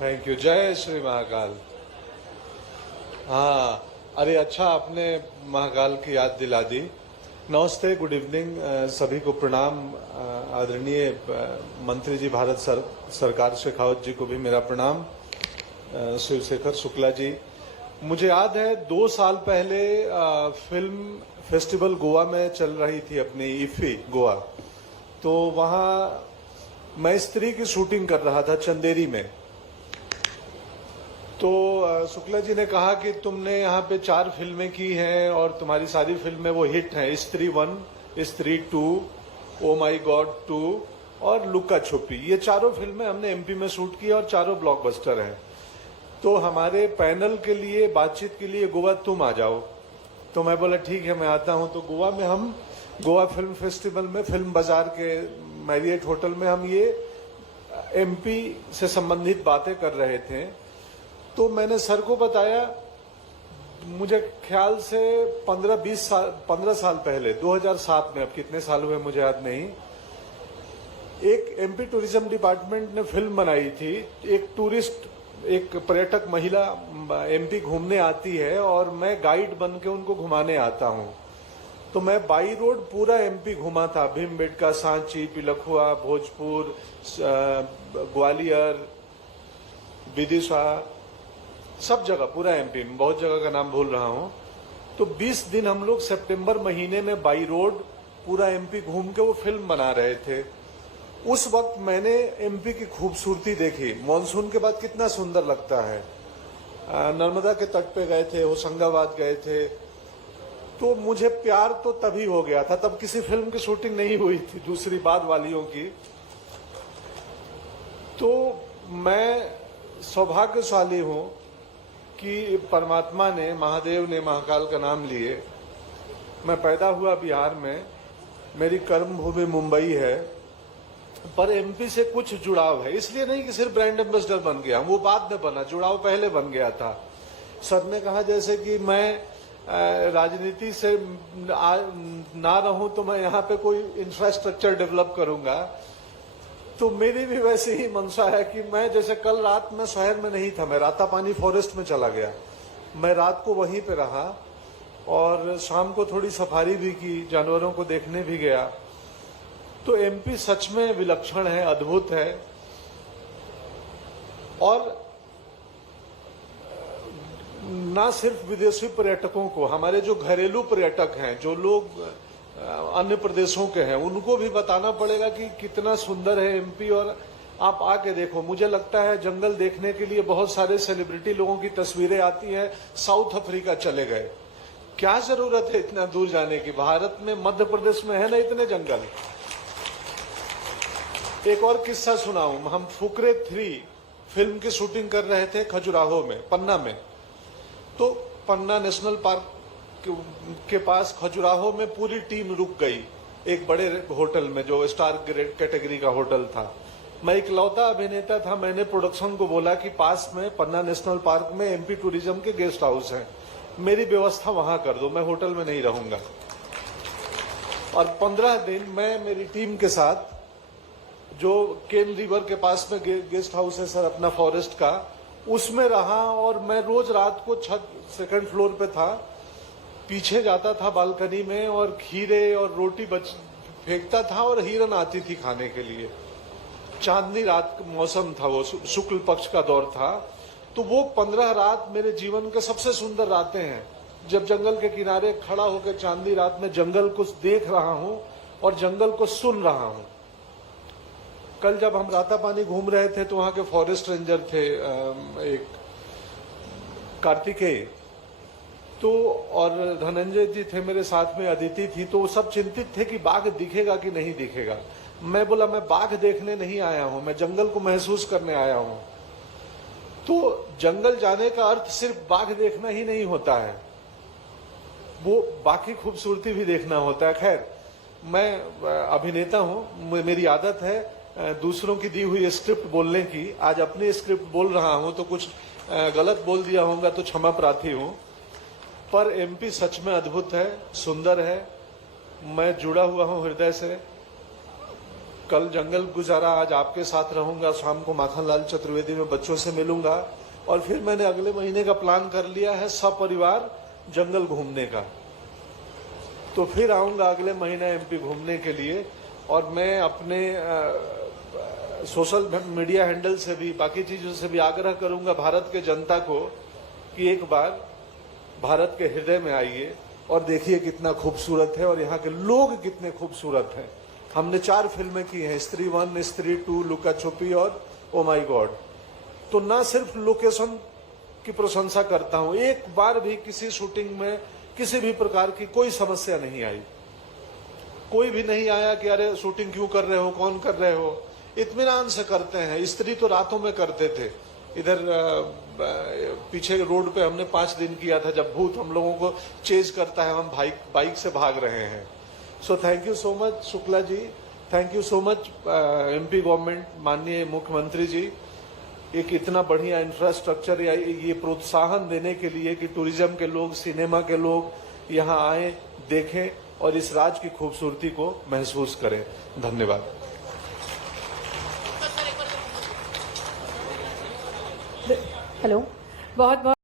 Thank you. जय श्री महाकाल। हाँ, अरे अच्छा आपने महाकाल की याद दिला दी। नमस्ते, गुड इवनिंग, सभी को प्रणाम। आदरणीय मंत्री जी भारत सरकार शेखावत जी को भी मेरा प्रणाम। शिवशेखर शुक्ला जी, मुझे याद है 2 साल पहले फिल्म फेस्टिवल गोवा में चल रही थी अपनी इफी गोवा, तो वहाँ मैं स्त्री की शूटिंग कर रहा था चंदेरी में। तो शुक्ला जी ने कहा कि तुमने यहाँ पे 4 फिल्में की हैं और तुम्हारी सारी फिल्में वो हिट हैं, स्त्री 1, स्त्री 2, ओ माई गॉड 2 और लुक्का छुपी। ये चारों फिल्में हमने एमपी में शूट की और चारों ब्लॉकबस्टर हैं। तो हमारे पैनल के लिए बातचीत के लिए गोवा तुम आ जाओ। तो मैं बोला ठीक है, मैं आता हूँ। तो गोवा में हम गोवा फिल्म फेस्टिवल में फिल्म बाजार के मैरियट होटल में हम ये एमपी से संबंधित बातें कर रहे थे। तो मैंने सर को बताया, मुझे ख्याल से 15 साल पहले 2007 में, अब कितने साल हुए मुझे याद नहीं, एक एमपी टूरिज्म डिपार्टमेंट ने फिल्म बनाई थी। एक पर्यटक महिला एमपी घूमने आती है और मैं गाइड बन के उनको घुमाने आता हूं। तो मैं बाई रोड पूरा एमपी घुमा था, भीमबेटका, सांची, पिलखुआ, भोजपुर, ग्वालियर, विदिशा, सब जगह पूरा एमपी में, बहुत जगह का नाम भूल रहा हूं। तो 20 दिन हम लोग सितंबर महीने में बाई रोड पूरा एमपी घूम के वो फिल्म बना रहे थे। उस वक्त मैंने एमपी की खूबसूरती देखी। मॉनसून के बाद कितना सुंदर लगता है। नर्मदा के तट पे गए थे, होशंगाबाद गए थे। तो मुझे प्यार तो तभी हो गया था, तब किसी फिल्म की शूटिंग नहीं हुई थी, दूसरी बाद वालियों की। तो मैं सौभाग्यशाली हूं कि परमात्मा ने, महादेव ने महाकाल का नाम लिए। मैं पैदा हुआ बिहार में, मेरी कर्म भूमि मुंबई है, पर एमपी से कुछ जुड़ाव है। इसलिए नहीं कि सिर्फ ब्रांड एम्बेसडर बन गया, वो बाद में बना, जुड़ाव पहले बन गया था। सर ने कहा जैसे कि मैं राजनीति से ना रहूं तो मैं यहाँ पे कोई इंफ्रास्ट्रक्चर डेवलप करूंगा। तो मेरी भी वैसे ही मंशा है कि मैं, जैसे कल रात में शहर में नहीं था, मैं रातापानी फॉरेस्ट में चला गया। मैं रात को वहीं पे रहा और शाम को थोड़ी सफारी भी की, जानवरों को देखने भी गया। तो एमपी सच में विलक्षण है, अद्भुत है। और ना सिर्फ विदेशी पर्यटकों को, हमारे जो घरेलू पर्यटक हैं, जो लोग अन्य प्रदेशों के हैं, उनको भी बताना पड़ेगा कि कितना सुंदर है एमपी। और आप आके देखो, मुझे लगता है जंगल देखने के लिए बहुत सारे सेलिब्रिटी लोगों की तस्वीरें आती हैं, साउथ अफ्रीका चले गए। क्या जरूरत है इतना दूर जाने की? भारत में, मध्य प्रदेश में है ना इतने जंगल। एक और किस्सा सुनाऊं, हम फुकरे 3 फिल्म की शूटिंग कर रहे थे खजुराहो में, पन्ना में। तो पन्ना नेशनल पार्क के पास खजुराहो में पूरी टीम रुक गई एक बड़े होटल में, जो स्टार कैटेगरी का होटल था। मैं इकलौता अभिनेता था। मैंने प्रोडक्शन को बोला कि पास में पन्ना नेशनल पार्क में एमपी टूरिज्म के गेस्ट हाउस हैं, मेरी व्यवस्था वहां कर दो, मैं होटल में नहीं रहूंगा। और 15 दिन मैं मेरी टीम के साथ, जो केन रिवर के पास में गेस्ट हाउस है सर अपना फॉरेस्ट का, उसमें रहा। और मैं रोज रात को छत 2nd फ्लोर पे था, पीछे जाता था बालकनी में और खीरे और रोटी फेंकता था और हिरन आती थी खाने के लिए। चांदनी रात का मौसम था, वो शुक्ल पक्ष का दौर था। तो वो 15 रात मेरे जीवन के सबसे सुंदर रातें हैं, जब जंगल के किनारे खड़ा होकर चांदनी रात में जंगल को देख रहा हूं और जंगल को सुन रहा हूं। कल जब हम रातापानी घूम रहे थे तो वहां के फॉरेस्ट रेंजर थे, एक कार्तिकेय, तो और धनंजय जी थे मेरे साथ में, अदिति थी। तो वो सब चिंतित थे कि बाघ दिखेगा कि नहीं दिखेगा। मैं बोला मैं बाघ देखने नहीं आया हूं, मैं जंगल को महसूस करने आया हूं। तो जंगल जाने का अर्थ सिर्फ बाघ देखना ही नहीं होता है, वो बाकी खूबसूरती भी देखना होता है। खैर, मैं अभिनेता हूं, मेरी आदत है दूसरों की दी हुई स्क्रिप्ट बोलने की। आज अपनी स्क्रिप्ट बोल रहा हूं तो कुछ गलत बोल दिया होगा तो क्षमा प्रार्थी हूं। पर एमपी सच में अद्भुत है, सुंदर है। मैं जुड़ा हुआ हूं हृदय से। कल जंगल गुजारा, आज आपके साथ रहूंगा, शाम को माखनलाल चतुर्वेदी में बच्चों से मिलूंगा और फिर मैंने अगले महीने का प्लान कर लिया है सपरिवार जंगल घूमने का। तो फिर आऊंगा अगले महीने एमपी घूमने के लिए और मैं अपने सोशल मीडिया हैंडल से भी, बाकी चीजों से भी आग्रह करूंगा भारत के जनता को कि एक बार भारत के हृदय में आइए और देखिए कितना खूबसूरत है और यहाँ के लोग कितने खूबसूरत हैं। हमने 4 फिल्में की हैं, स्त्री 1, स्त्री 2, लुका छुपी और ओ माई गॉड। तो ना सिर्फ लोकेशन की प्रशंसा करता हूं, एक बार भी किसी शूटिंग में किसी भी प्रकार की कोई समस्या नहीं आई। कोई भी नहीं आया कि अरे शूटिंग क्यों कर रहे हो, कौन कर रहे हो। इत्मीनान से करते हैं। स्त्री तो रातों में करते थे। इधर पीछे रोड पे हमने 5 दिन किया था जब भूत हम लोगों को चेज करता है, हम बाइक से भाग रहे हैं। So thank you so much Shukla ji, thank you so much MP government, माननीय मुख्यमंत्री जी, एक इतना बढ़िया इंफ्रास्ट्रक्चर या ये प्रोत्साहन देने के लिए कि टूरिज्म के लोग, सिनेमा के लोग यहाँ आए, देखें और इस राज्य की खूबसूरती को महसूस करें। धन्यवाद। हेलो, बहुत बहुत